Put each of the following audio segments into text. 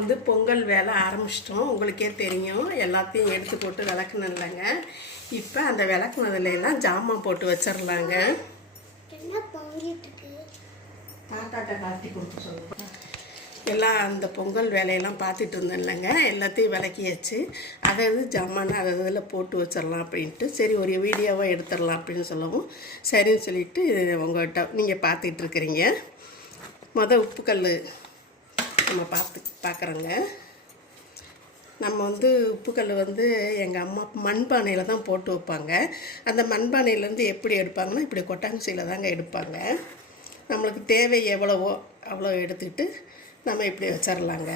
வந்து பொங்கல் வேலை ஆரம்பிச்சிட்டோம். உங்களுக்கே தெரியும், எல்லாத்தையும் எடுத்து போட்டு விளக்குனேன் இல்லைங்க. இப்போ அந்த விளக்குனதுல எல்லாம் ஜாமான் போட்டு வச்சிடலாங்க. தாத்தாட்ட காட்டி கொடுக்க சொல்லுங்க. எல்லாம் அந்த பொங்கல் வேலையெல்லாம் பார்த்துட்டு இருந்தேன் இல்லைங்க. எல்லாத்தையும் விளக்கியாச்சு. அதாவது ஜாமான் அதை இதில் போட்டு வச்சிடலாம் அப்படின்ட்டு, சரி ஒரு வீடியோவாக எடுத்துடலாம் அப்படின்னு சொல்லவும் சரின்னு சொல்லிவிட்டு உங்கள்கிட்ட நீங்கள் பார்த்துட்ருக்குறீங்க. உப்புக்கல் நம்ம பார்க்குறோங்க. நம்ம வந்து உப்புக்கல் வந்து எங்கள் அம்மா மண்பானையில் தான் போட்டு வைப்பாங்க. அந்த மண்பானையிலேருந்து எப்படி எடுப்பாங்கன்னா, இப்படி கொட்டாங்குச்சியில் தாங்க எடுப்பாங்க. நம்மளுக்கு தேவை எவ்வளவோ அவ்வளோ எடுத்துக்கிட்டு நம்ம இப்படி வச்சிடலாங்க.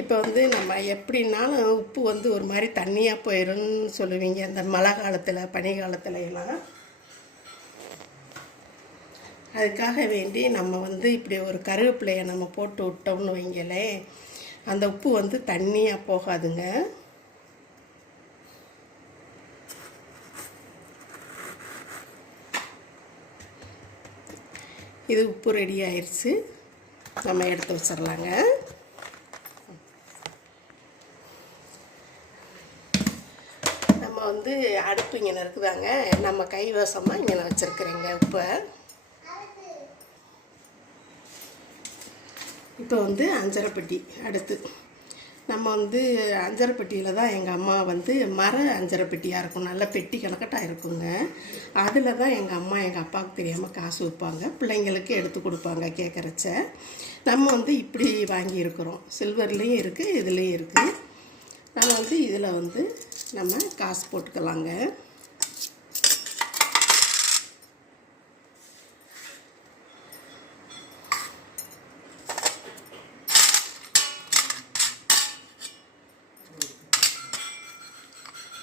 இப்போ வந்து நம்ம எப்படின்னாலும் உப்பு வந்து ஒரு மாதிரி தண்ணியாக போயிடும்னு சொல்லுவீங்க இந்த மழை காலத்தில் பனி காலத்துல எல்லாம். அதுக்காக வேண்டி நம்ம வந்து இப்படி ஒரு கருவேப்பிலையை நம்ம போட்டு விட்டோம்னு வைங்களே, அந்த உப்பு வந்து தண்ணியாக போகாதுங்க. இது உப்பு ரெடி ஆயிடுச்சு. நம்ம எடுத்து வச்சிடலாங்க. நம்ம வந்து அடுப்பு இங்கே இருக்குதாங்க. நம்ம கைவசமாக இங்கே வச்சுருக்குறேங்க உப்பை. இப்போ வந்து அஞ்சரைப்பெட்டி அடுத்து நம்ம வந்து அஞ்சரைப்பெட்டியில் தான் எங்கள் அம்மா வந்து மர அஞ்சரைப்பெட்டியாக இருக்கும், நல்ல பெட்டி கணக்கட்டாக இருக்குங்க. அதில் தான் எங்கள் அம்மா எங்கள் அப்பாவுக்கு தெரியாமல் காசு வைப்பாங்க, பிள்ளைங்களுக்கு எடுத்து கொடுப்பாங்க கேட்குறச்ச. நம்ம வந்து இப்படி வாங்கியிருக்கிறோம். சில்வர்லேயும் இருக்குது, இதுலேயும் இருக்குது. நம்ம வந்து இதில் வந்து நம்ம காசு போட்டுக்கலாங்க.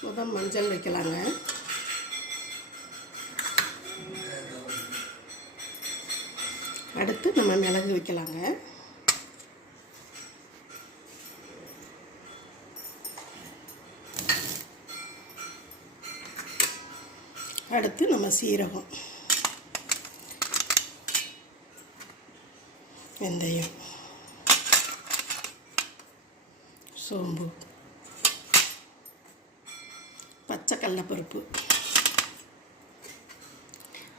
முதல் மஞ்சள் வைக்கலாங்க. அடுத்து நம்ம மிளகு வைக்கலாங்க. அடுத்து நம்ம சீரகம், வெந்தயம், சோம்பு, பச்சை கடலைப்பருப்பு,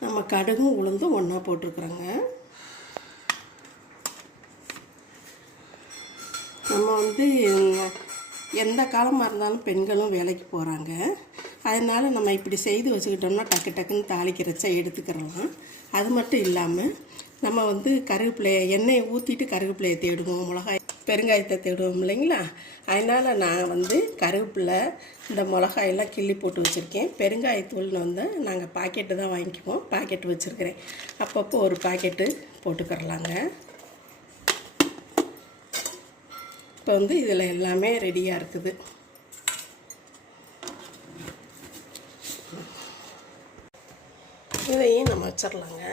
நம்ம கடுகும் உளுந்தும் ஒன்றா போட்டிருக்குறோங்க. நம்ம வந்து எந்த காலமாக இருந்தாலும் பெண்களும் வேலைக்கு போகிறாங்க. அதனால் நம்ம இப்படி செய்து வச்சுக்கிட்டோம்னா டக்கு டக்குன்னு தாளிக்கிறச்ச எடுத்துக்கிறலாம். அது மட்டும் இல்லாமல் நம்ம வந்து கருவேப்பிலையை எண்ணெயை ஊற்றிட்டு கருவேப்பிலையை தேடுவோம், மிளகாய் பெருங்காயத்தை தேடுவோம் இல்லைங்களா. அதனால் நான் வந்து கருவேப்பிலை இந்த மிளகாயெல்லாம் கிள்ளி போட்டு வச்சுருக்கேன். பெருங்காயத்தூள்னு வந்து நாங்கள் பாக்கெட்டு தான் வாங்கிக்குவோம், பாக்கெட்டு வச்சுருக்கிறேன். அப்பப்போ ஒரு பாக்கெட்டு போட்டுக்கிறலாங்க. இப்போ வந்து இதில் எல்லாமே ரெடியாக இருக்குது. இதையும் நம்ம வச்சிடலாங்க.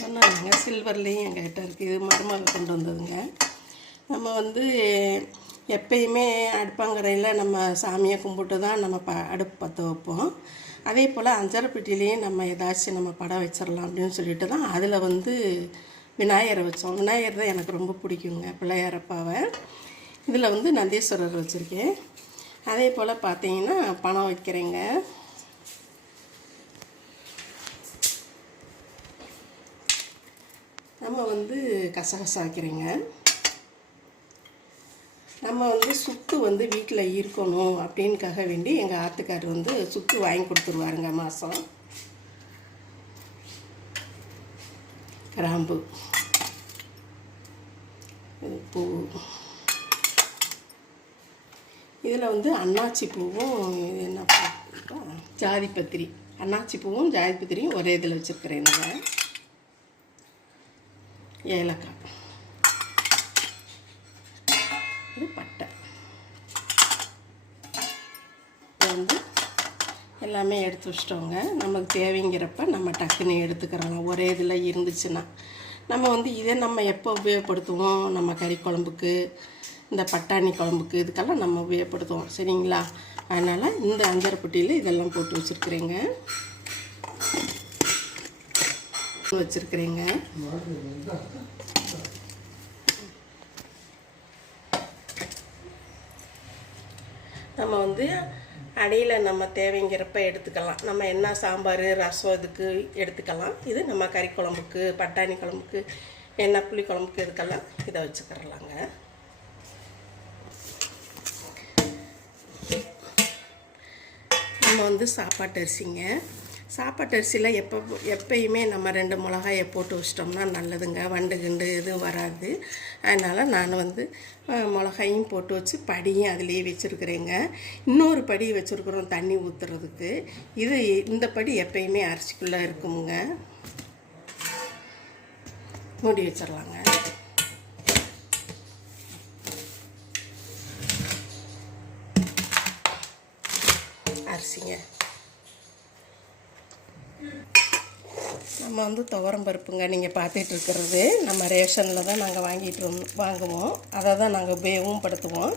சொன்னாங்க சில்வர்லேயும் எங்கள்கிட்ட இருக்குது, இது மருமகள் கொண்டு வந்ததுங்க. நம்ம வந்து எப்பயுமே அடுப்பாங்கரையில் நம்ம சாமியை கும்பிட்டு தான் நம்ம அடுப்பு பற்ற வைப்போம். அதே போல் அஞ்சரைப்பெட்டிலையும் நம்ம ஏதாச்சும் நம்ம படம் வச்சிடலாம் அப்படின்னு சொல்லிட்டு தான் அதில் வந்து விநாயகரை வச்சோம். விநாயகர் தான் எனக்கு ரொம்ப பிடிக்குங்க, பிள்ளையாரப்பாவை. இதில் வந்து நந்தீஸ்வரர் வச்சுருக்கேன். அதே போல் பார்த்தீங்கன்னா பணம் வைக்கிறேங்க. நம்ம வந்து கசகசா வைக்கிறேங்க. நம்ம வந்து சுத்து வந்து வீட்டில் இருக்கணும் அப்படின்னுக்காக வேண்டி எங்கள் ஆத்துக்காரர் வந்து சுத்து வாங்கி கொடுத்துருவாருங்க மாதம். கிராம்பு, பூ, இதில் வந்து அன்னாச்சி பூவும் என்ன ஜாதிபத்திரி, அன்னாச்சி பூவும் ஜாதிபத்திரியும் ஒரே இதில் வச்சுருக்கிறேனுங்க. ஏலக்காய், இது பட்டை, வந்து எல்லாமே எடுத்து வச்சிட்டோங்க. நமக்கு தேவைங்கிறப்ப நம்ம டக்குன்னு எடுத்துக்கிறோம். ஒரே இதில் இருந்துச்சுன்னா நம்ம வந்து இதை நம்ம எப்போ உபயோகப்படுத்துவோம், நம்ம கறி குழம்புக்கு, இந்த பட்டாணி குழம்புக்கு, இதுக்கெல்லாம் நம்ம உபயோகப்படுத்துவோம். சரிங்களா. அதனால் இந்த அஞ்சரைப்பெட்டியில் இதெல்லாம் போட்டு வச்சுருக்குறேங்க. வச்சுருக்கிறேங்க. நம்ம வந்து அடியில் நம்ம தேவைங்கிறப்ப எடுத்துக்கலாம். நம்ம என்ன சாம்பார் ரசம் இதுக்கு எடுத்துக்கலாம். இது நம்ம கறி குழம்புக்கு பட்டாணி குழம்புக்கு என்ன புளி குழம்புக்கு இதுக்கெல்லாம் இதை வச்சுக்கிறலாங்க. நம்ம வந்து சாப்பாட்டு அரிசிங்க. சாப்பாட்டு அரிசியில் எப்பயுமே நம்ம 2 மிளகாயை போட்டு வச்சிட்டோம்னா நல்லதுங்க. வண்டு கிண்டு எதுவும் வராது. அதனால் நான் வந்து மிளகாயும் போட்டு வச்சு படியும் அதிலேயே வச்சுருக்குறேங்க. இன்னொரு படி வச்சுருக்குறோம் தண்ணி ஊற்றுறதுக்கு. இந்த படி எப்பயுமே அரிசிக்குள்ளே இருக்குங்க. மூடி வச்சிடலாங்க. அரிசிங்க நம்ம வந்து துவரம் பருப்புங்க. நீங்கள் பார்த்துட்டு இருக்கிறது நம்ம ரேஷனில் தான் நாங்கள் வாங்குவோம். அதை தான் நாங்கள் உபயோகமும் படுத்துவோம்.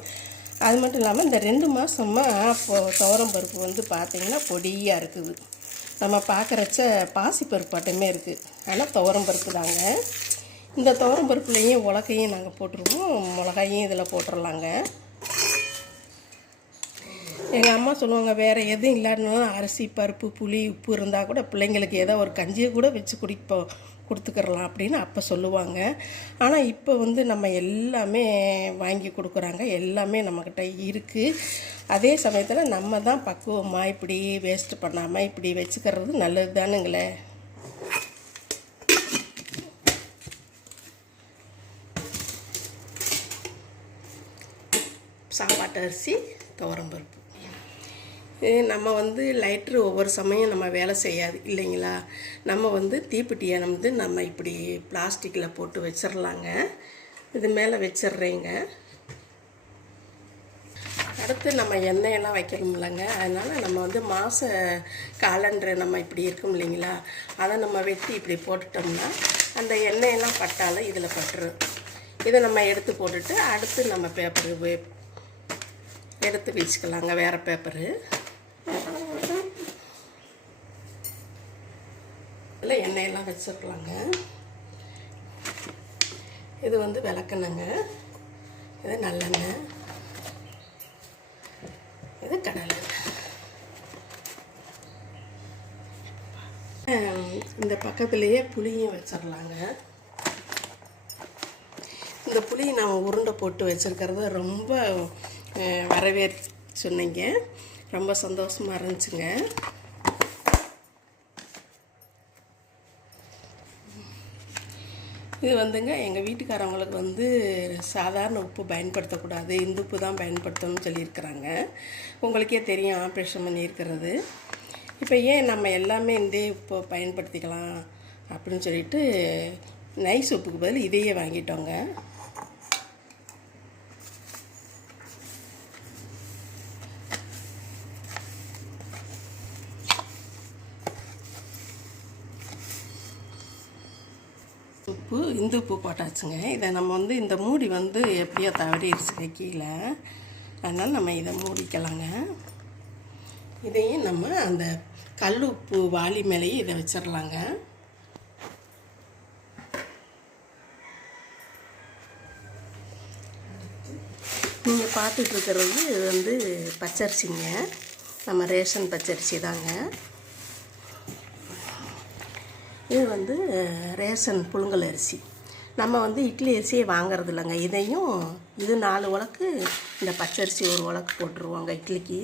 அது மட்டும் இல்லாமல் இந்த 2 மாதமாக துவரம் பருப்பு வந்து பார்த்திங்கன்னா பொடியாக இருக்குது. நம்ம பார்க்குறச்ச பாசிப்பருப்பு மட்டுமே இருக்குது. ஆனால் துவரம் பருப்பு தாங்க. இந்த துவரம் பருப்புலேயும் உலக்கையும் நாங்கள் போட்டுருவோம். மிளகாயும் இதில் போட்டுடலாங்க. எங்கள் அம்மா சொல்லுவாங்க, வேறு எதுவும் இல்லாட்டினாலும் அரிசி பருப்பு புளி உப்பு இருந்தால் கூட பிள்ளைங்களுக்கு ஏதோ ஒரு கஞ்சியை கூட வச்சு கொடுத்துக்கிறலாம் அப்படின்னு அப்போ சொல்லுவாங்க. ஆனால் இப்போ வந்து நம்ம எல்லாமே வாங்கி கொடுக்குறாங்க. எல்லாமே நம்மக்கிட்ட இருக்குது. அதே சமயத்தில் நம்ம தான் பக்குவமாக இப்படி வேஸ்ட்டு பண்ணாமல் இப்படி வச்சுக்கிறது நல்லது தானுங்களே. சாப்பாட்டு அரிசி துவரம் பருப்பு நம்ம வந்து லைட்ரு ஒவ்வொரு சமயம் நம்ம வேலை செய்யாது இல்லைங்களா. நம்ம வந்து தீப்பெட்டியை வந்து நம்ம இப்படி பிளாஸ்டிக்கில் போட்டு வச்சிடலாங்க. இது மேலே வச்சிட்றேங்க. அடுத்து நம்ம எண்ணெயெல்லாம் வைக்கணும்லங்க. அதனால் நம்ம வந்து மாத காலண்டர் நம்ம இப்படி இருக்கும் இல்லைங்களா, அதை நம்ம வெட்டி இப்படி போட்டுட்டோம்னா அந்த எண்ணெயெல்லாம் பட்டாலும் இதில் பட்டுரும். இதை நம்ம எடுத்து போட்டுட்டு அடுத்து நம்ம பேப்பரு எடுத்து வச்சுக்கலாங்க. வேறு பேப்பரு இல்லை எண்ணெயெல்லாம் வச்சுருக்கலாங்க. இது வந்து விளக்கெண்ணங்க. இது நல்லெண்ணெய். இது கடலை. இந்த பக்கத்துலேயே புளியும் வச்சிடலாங்க. இந்த புளி நான் உருண்டை போட்டு வச்சுருக்கிறது ரொம்ப சொன்னீங்க. ரொம்ப சந்தோஷமாக இருந்துச்சுங்க. இது வந்துங்க எங்கள் வீட்டுக்காரவங்களுக்கு வந்து சாதாரண உப்பு பயன்படுத்தக்கூடாது, இந்த உப்பு தான் பயன்படுத்தணும்னு சொல்லியிருக்கிறாங்க. உங்களுக்கே தெரியும் ஆப்ரேஷன் பண்ணியிருக்கிறது. இப்போ ஏன் நம்ம எல்லாமே இந்த உப்பை பயன்படுத்திக்கலாம் அப்படின்னு சொல்லிட்டு நைஸ் உப்புக்கு பதில் இதையே வாங்கிட்டோங்க. இந்து உப்பு போட்டாச்சுங்க. இதை நம்ம வந்து இந்த மூடி வந்து எப்படியோ தவறிடுச்சு கீழே. அதனால் நம்ம இதை மூடிக்கலாங்க. இதையும் நம்ம அந்த கல் உப்பு வாளி மேலேயே இதை வச்சிடலாங்க. நீங்கள் பார்த்துட்ருக்கிறது இது வந்து பச்சரிசிங்க. நம்ம ரேஷன் பச்சரிசி தாங்க. இது வந்து ரேஷன் புழுங்கல் அரிசி. நம்ம வந்து இட்லி அரிசியை வாங்கிறது இல்லைங்க. இதையும் இது 4 உலக்கு, இந்த பச்சரிசி 1 உலக்கு போட்டுருவாங்க இட்லிக்கு.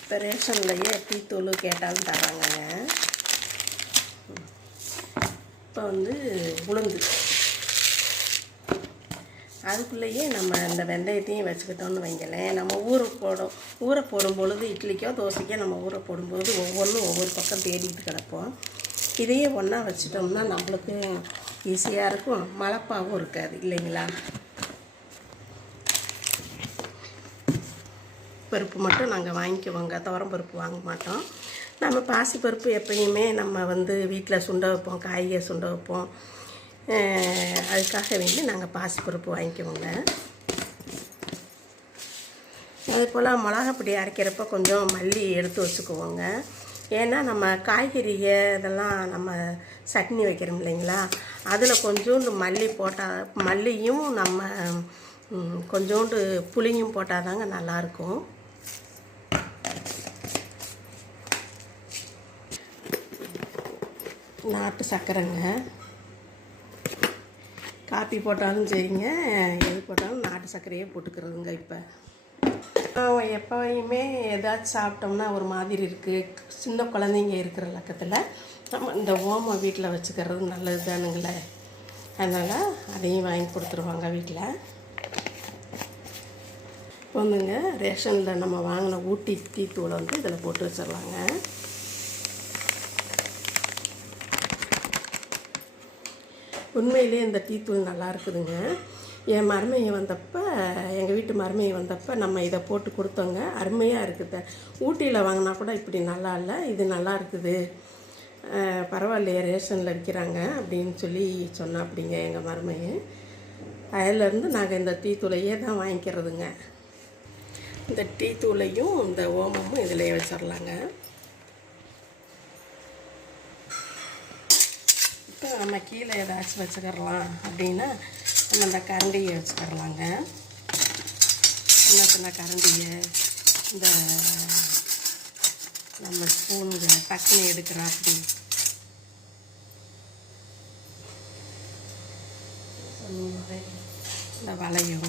இப்போ ரேஷன்லையே டீத்தூள் கேட்டாலும் தராங்கங்க. இப்போ வந்து உளுந்து அதுக்குள்ளேயே நம்ம இந்த வெந்தயத்தையும் வச்சுக்கிட்டோம்னு வைங்களேன். நம்ம ஊற போடும் பொழுது இட்லிக்கோ தோசைக்கோ நம்ம ஊற போடும்போது ஒவ்வொன்றும் ஒவ்வொரு பக்கம் தேடிட்டு கிடப்போம். இதையே ஒன்றா வச்சிட்டோம்னா நம்மளுக்கு ஈஸியாக இருக்கும், மலப்பாகவும் இருக்காது இல்லைங்களா. பருப்பு மட்டும் நாங்கள் வாங்கிக்குவோங்க, துவரம் பருப்பு வாங்க மாட்டோம். நம்ம பாசிப்பருப்பு எப்பயுமே நம்ம வந்து வீட்டில் சுண்ட வைப்போம், காய்கறி சுண்ட வைப்போம். அதுக்காக வேண்டி நாங்கள் பாசிப்பருப்பு வாங்கிக்குவோங்க. அதே போல் மிளகாப்பொடி அரைக்கிறப்ப கொஞ்சம் மல்லி எடுத்து வச்சுக்குவோங்க. ஏன்னா நம்ம காய்கறிக இதெல்லாம் நம்ம சட்னி வைக்கிறோம் இல்லைங்களா, அதில் கொஞ்சோண்டு மல்லி போட்டால், மல்லியும் நம்ம கொஞ்சோண்டு புளியும் போட்டால் தாங்க நல்லாயிருக்கும். நாட்டு சர்க்கரைங்க, காப்பி போட்டாலும் சரிங்க, எது போட்டாலும் நாட்டு சர்க்கரையே போட்டுக்கிறதுங்க. இப்போ எப்போயுமே ஏதாச்சும் சாப்பிட்டோம்னா ஒரு மாதிரி இருக்குது, சின்ன குழந்தைங்க இருக்கிற லக்கத்தில் நம்ம இந்த ஓமம் வீட்டில் வச்சுக்கிறது நல்லது தானுங்களே. அதனால் அதையும் வாங்கி கொடுத்துருவாங்க வீட்டில். வந்துங்க ரேஷனில் நம்ம வாங்கின ஊட்டி டீத்தூளை வந்து இதில் போட்டு வச்சிடலாங்க. உண்மையிலே இந்த டீத்தூள் நல்லா இருக்குதுங்க. என் மருமையை வந்தப்போ, எங்கள் வீட்டு மருமையை வந்தப்போ நம்ம இதை போட்டு கொடுத்தோங்க. அருமையாக இருக்குது. ஊட்டியில் வாங்கினா கூட இப்படி நல்லா இல்லை, இது நல்லா இருக்குது, பரவாயில்லையே ரேஷனில் விற்கிறாங்க அப்படின்னு சொல்லி சொன்னா அப்படிங்க எங்கள் மருமையை. அதிலேருந்து நாங்கள் இந்த டீத்தூளையே தான் வாங்கிக்கிறதுங்க. இந்த டீத்தூளையும் இந்த ஓமமும் இதிலே வச்சிடலாங்க. இப்போ நம்ம கீழே ஏதாச்சும் வச்சுக்கிறலாம் அப்படின்னா நம்ம இந்த கரண்டியை வச்சுக்கிறலாங்க. சின்ன சின்ன கரண்டியை, இந்த நம்ம ஸ்பூனுங்க டக்குன்னு எடுக்கிறா அப்படி இந்த வளையும்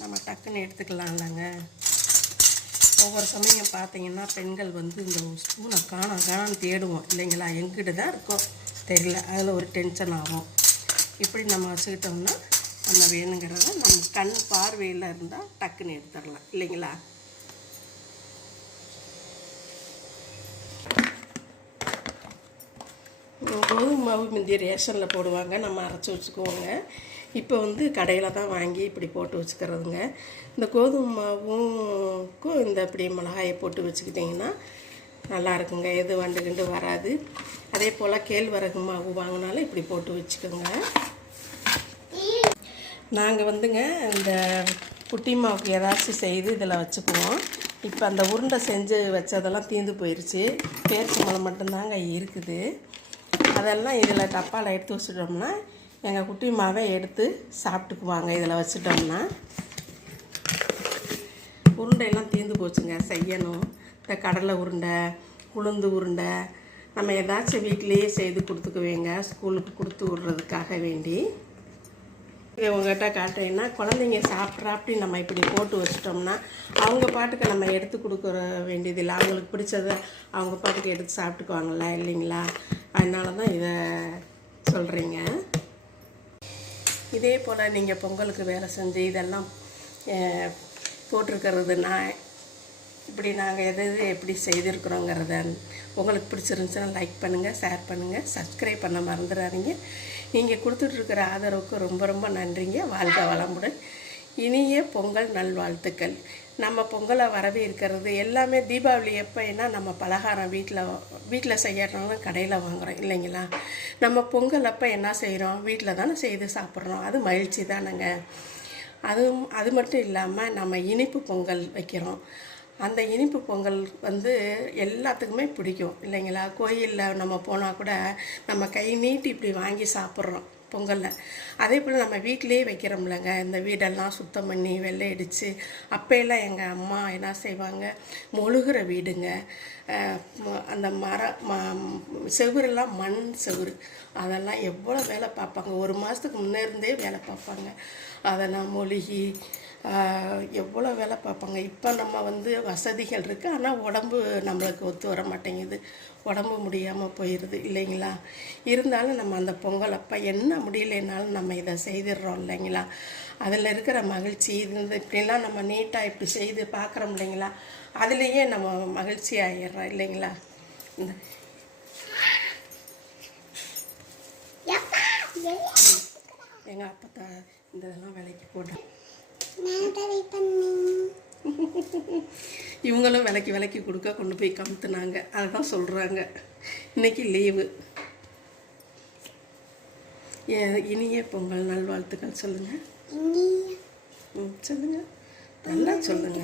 நம்ம டக்குன்னு எடுத்துக்கலாம் இல்லைங்க. ஒவ்வொரு சமயம் பார்த்தீங்கன்னா பெண்கள் வந்து இந்த ஸ்பூனை காணான்னு தேடுவோம் இல்லைங்களா, எங்கிட்ட தான் இருக்கும் தெரியல, அதில் ஒரு டென்ஷன் ஆகும். இப்படி நம்ம வச்சுக்கிட்டோம்னா நம்ம வேணுங்கிறத நம்ம கண் பார்வையில் இருந்தால் டக்குன்னு எடுத்துடலாம் இல்லைங்களா. கோதுமை மாவு முந்தி ரேஷனில் போடுவாங்க, நம்ம அரைச்சி வச்சுக்குவோங்க. இப்போ வந்து கடையில் தான் வாங்கி இப்படி போட்டு வச்சுக்கிறதுங்க. இந்த கோதுமை மாவுக்கும் இந்த இப்படி மிளகாயை போட்டு வச்சுக்கிட்டிங்கன்னா நல்லா இருக்குங்க, எது வண்டு கிண்டு வராது. அதே போல் கேழ்வரகு மாவு வாங்கினாலும் இப்படி போட்டு வச்சுக்கோங்க. நாங்கள் வந்துங்க இந்த புட்டி மாவுக்கு ஏதாச்சும் செய்து இதில் வச்சுக்குவோம். இப்போ அந்த உருண்டை செஞ்சு வச்சதெல்லாம் தீர்ந்து போயிடுச்சு, பேரிச்சம்பழம் மட்டும்தாங்க இருக்குது. அதெல்லாம் இதில் டப்பாவில் எடுத்து வச்சுட்டோம்னா எங்கள் குட்டி மாவை எடுத்து சாப்பிட்டுக்குவாங்க. இதில் வச்சுட்டோம்னா உருண்டையெல்லாம் தீர்ந்து போச்சுங்க, செய்யணும். இந்த கடலை உருண்டை, உளுந்து உருண்டை நம்ம ஏதாச்சும் வீட்டிலையே செய்து கொடுத்துக்குவேங்க, ஸ்கூலுக்கு கொடுத்து விட்றதுக்காக வேண்டி. இதை உங்கள்கிட்ட காட்டுறேன்னா குழந்தைங்க சாப்பிட்றாப்படி நம்ம இப்படி போட்டு வச்சிட்டோம்னா அவங்க பாட்டுக்கு நம்ம எடுத்து கொடுக்குற வேண்டியதில்லை, அவங்களுக்கு பிடிச்சதை அவங்க பாட்டுக்கு எடுத்து சாப்பிட்டுக்குவாங்களா இல்லைங்களா. அதனால தான் இதை சொல்கிறீங்க. இதே போல் நீங்கள் பொங்கலுக்கு வேலை செஞ்சு இதெல்லாம் போட்டிருக்கிறதுனா இப்படி நாங்கள் எது எப்படி செய்திருக்கிறோங்கிறத உங்களுக்கு பிடிச்சிருந்துச்சுன்னா லைக் பண்ணுங்கள், ஷேர் பண்ணுங்கள், சப்ஸ்கிரைப் பண்ண மறந்துடாதீங்க. நீங்கள் கொடுத்துட்ருக்கிற ஆதரவுக்கு ரொம்ப ரொம்ப நன்றிங்க. வாழ்க வளமுடன். இனிய பொங்கல் நல்வாழ்த்துக்கள். நம்ம பொங்கலை வரவேற்கிறது எல்லாமே தீபாவளி எப்போன்னா நம்ம பலகாரம் வீட்டில் செய்யறோம்னா கடையில் வாங்குகிறோம் இல்லைங்களா. நம்ம பொங்கல் அப்போ என்ன செய்கிறோம், வீட்டில் தானே செய்து சாப்பிட்றோம், அது மகிழ்ச்சி தானேங்க. அது மட்டும் இல்லாமல் நம்ம இனிப்பு பொங்கல் வைக்கிறோம். அந்த இனிப்பு பொங்கல் வந்து எல்லாத்துக்குமே பிடிக்கும் இல்லைங்களா. கோயிலில் நம்ம போனால் கூட நம்ம கை நீட்டி இப்படி வாங்கி சாப்பிட்றோம் பொங்கலில். அதே போல் நம்ம வீட்டிலே வைக்கிறோம்லங்க, இந்த வீடெல்லாம் சுத்தம் பண்ணி வெள்ளை அடித்து அப்போயெல்லாம் எங்கள் அம்மா என்ன செய்வாங்க, மொழுகிற வீடுங்க, அந்த செவுரெல்லாம் மண் செவுரு, அதெல்லாம் எவ்வளோ வேலை பார்ப்பாங்க. ஒரு மாதத்துக்கு முன்னேருந்தே வேலை பார்ப்பாங்க. அதெல்லாம் மொழுகி எவ்வளோ வேலை பார்ப்பாங்க. இப்போ நம்ம வந்து வசதிகள் இருக்குது, ஆனால் உடம்பு நம்மளுக்கு ஒத்து வர மாட்டேங்குது, உடம்பு முடியாமல் போயிடுது இல்லைங்களா. இருந்தாலும் நம்ம அந்த பொங்கல் அப்போ என்ன முடியலைன்னாலும் நம்ம இதை செய்திடுறோம் இல்லைங்களா. அதில் இருக்கிற மகிழ்ச்சி இப்படிலாம் நம்ம நீட்டாக இப்படி செய்து பார்க்குறோம் இல்லைங்களா, அதுலேயே நம்ம மகிழ்ச்சி ஆகிடுறோம் இல்லைங்களா. இந்த எங்கள் அப்பா இந்த இதெல்லாம் விலைக்கு போட்டேன், இவங்களும் விலைக்கு கொடுக்க கொண்டு போய் கமுத்துனாங்க, அதுதான் சொல்கிறாங்க. இன்னைக்கு லீவு. இனிய பொங்கல் நல்வாழ்த்துக்கள் சொல்லுங்கள். சொல்லுங்க, நல்லா சொல்லுங்க.